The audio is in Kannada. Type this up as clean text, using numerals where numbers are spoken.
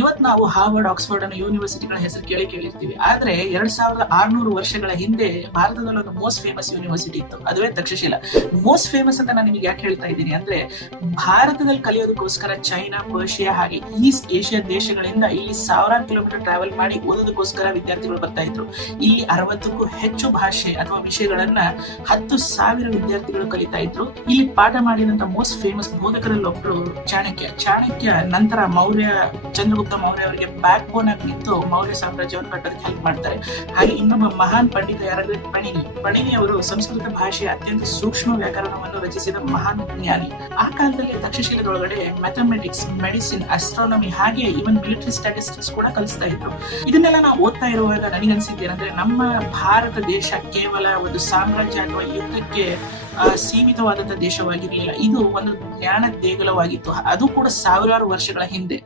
ಇವತ್ ನಾವು ಹಾರ್ವರ್ಡ್, ಆಕ್ಸ್ಫರ್ಡ್ ಅನ್ನೋ ಯೂನಿವರ್ಸಿಟಿಗಳ ಹೆಸರು ಕೇಳಿರ್ತೀವಿ. ಆದ್ರೆ 2600 ವರ್ಷಗಳ ಹಿಂದೆ ಭಾರತದಲ್ಲಿ ಒಂದು ಮೋಸ್ಟ್ ಫೇಮಸ್ ಯೂನಿವರ್ಸಿಟಿ ಇತ್ತು, ಅದುವೇ ತಕ್ಷಶಿಲಾ. ಮೋಸ್ಟ್ ಫೇಮಸ್ ಅಂತ ನಾನು ನಿಮಗೆ ಯಾಕೆ ಹೇಳ್ತಾ ಇದ್ದೀನಿ ಅಂದ್ರೆ, ಭಾರತದಲ್ಲಿ ಕಲಿಯೋದಕ್ಕೋಸ್ಕರ ಚೈನಾ, ಪರ್ಷಿಯಾ ಹಾಗೆ ಈಸ್ಟ್ ಏಷ್ಯಾ ದೇಶಗಳಿಂದ ಇಲ್ಲಿ ಸಾವಿರಾರು ಕಿಲೋಮೀಟರ್ ಟ್ರಾವೆಲ್ ಮಾಡಿ ಓದೋದಕ್ಕೋಸ್ಕರ ವಿದ್ಯಾರ್ಥಿಗಳು ಬರ್ತಾ ಇದ್ರು. ಇಲ್ಲಿ 60ಕ್ಕೂ ಹೆಚ್ಚು ಭಾಷೆ ಅಥವಾ ವಿಷಯಗಳನ್ನ 10,000 ವಿದ್ಯಾರ್ಥಿಗಳು ಕಲಿತಾ ಇದ್ರು. ಇಲ್ಲಿ ಪಾಠ ಮಾಡಿದಂತ ಮೋಸ್ಟ್ ಫೇಮಸ್ ಬೋಧಕರಲ್ಲಿ ಒಬ್ರು ಚಾಣಕ್ಯ ನಂತರ ಚಂದ್ರಗುಪ್ತ ಮೌರ್ಯ ಅವರಿಗೆ ಬ್ಯಾಕ್ ಬೋನ್ ಆಗಿ ನಿಂತು ಮೌರ್ಯ ಸಾಮ್ರಾಜ್ಯವನ್ನು ಕಟ್ಟೋದಕ್ಕೆ ಹೆಲ್ಪ್ ಮಾಡ್ತಾರೆ. ಹಾಗೆ ಇನ್ನೊಬ್ಬ ಮಹಾನ್ ಪಂಡಿತ ಯಾರಂದ್ರೆ ಪಣಿನಿ ಅವರು ಸಂಸ್ಕೃತ ಭಾಷೆಯ ಅತ್ಯಂತ ಸೂಕ್ಷ್ಮ ವ್ಯಾಕರಣವನ್ನು ರಚಿಸಿದ ಮಹಾನ್ ಜ್ಞಾನಿ. ಆ ಕಾಲದಲ್ಲಿ ತಕ್ಷಶಿಲದೊಳಗಡೆ ಮ್ಯಾಥಮೆಟಿಕ್ಸ್, ಮೆಡಿಸಿನ್, ಆಸ್ಟ್ರಾನಮಿ ಹಾಗೆ ಇವನ್ ಮಿಲಿಟರಿ ಸ್ಟ್ಯಾಟಿಸ್ಟಿಕ್ಸ್ ಕೂಡ ಕಲಿಸ್ತಾ ಇದ್ರು. ಇದನ್ನೆಲ್ಲ ನಾವು ಓದ್ತಾ ಇರುವಾಗ ನನಗನ್ಸಿದ್ದೇನೆಂದ್ರೆ, ನಮ್ಮ ಭಾರತ ದೇಶ ಕೇವಲ ಒಂದು ಸಾಮ್ರಾಜ್ಯ ಅಥವಾ ಯುದ್ಧಕ್ಕೆ ಸೀಮಿತವಾದಂತಹ ದೇಶವಾಗಿರಲಿಲ್ಲ. ಇದು ಒಂದು ಜ್ಞಾನ ದೇಗುಲವಾಗಿತ್ತು, ಅದು ಕೂಡ ಸಾವಿರಾರು ವರ್ಷಗಳ ಹಿಂದೆ.